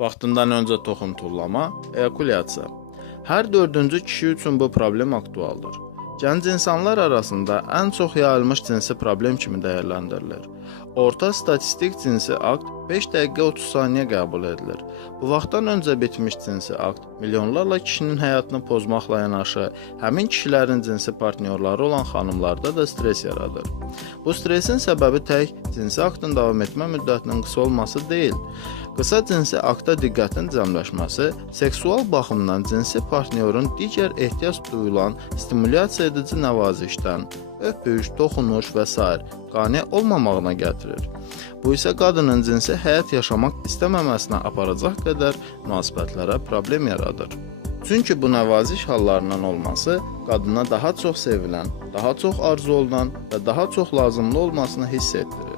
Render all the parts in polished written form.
Vaxtından öncə toxum tullama, eyakulyasiya. Hər dördüncü kişi üçün bu problem aktualdır. Gənc insanlar arasında ən çox yayılmış cinsi problem kimi dəyərləndirilir. Orta statistik cinsi akt 5 dəqiqə 30 saniyə qəbul edilir. Bu vaxtdan öncə bitmiş cinsi akt milyonlarla kişinin həyatını pozmaqla yanaşı, həmin kişilərin cinsi partnyorları olan xanımlarda da stres yaradır. Bu stresin səbəbi tək cinsi aktın davam etmə müddətinin qısa olması deyil. Qısa cinsi akta diqqətin cəmləşməsi, seksual baxımdan cinsi partnyorun digər ehtiyac duyulan stimulyasiya edici nəvazişdən, öpüş, toxunuş və s. qane olmamağına gətirir. Bu isə qadının cinsi həyat yaşamaq istəməməsinə aparacaq qədər münasibətlərə problem yaradır. Çünki bu nəvaziş hallarının olması qadına daha çox sevilən, daha çox arzu olunan və daha çox lazımlı olmasını hiss etdirir.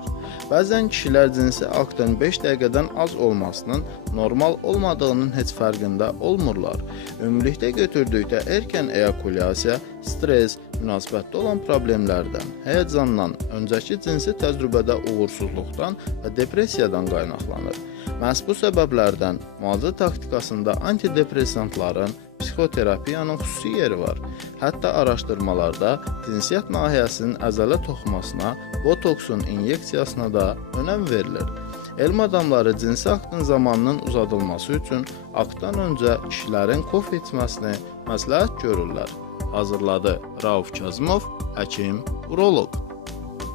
Bəzən kişilər cinsi aktın 5 dəqiqədən az olmasının normal olmadığının heç fərqində olmurlar. Ümumilikdə götürdükdə erkən eyakulyasiya, stres, münasibətdə olan problemlərdən, həyəcandan, öncəki cinsi təcrübədə uğursuzluqdan və depressiyadan qaynaqlanır. Məhz bu səbəblərdən müalicə taktikasında antidepressantların, psixoterapiyanın xüsusi yeri var. Hətta araşdırmalarda cinsiyyət nahiyəsinin əzələ toxumasına, botoksun inyeksiyasına da önəm verilir. Elm adamları cinsi aktın zamanının uzadılması üçün aktdan öncə kişilərin kofe içməsini məsləhət görürlər. Hazırladı Rauf Kazımov, həkim, uroloq.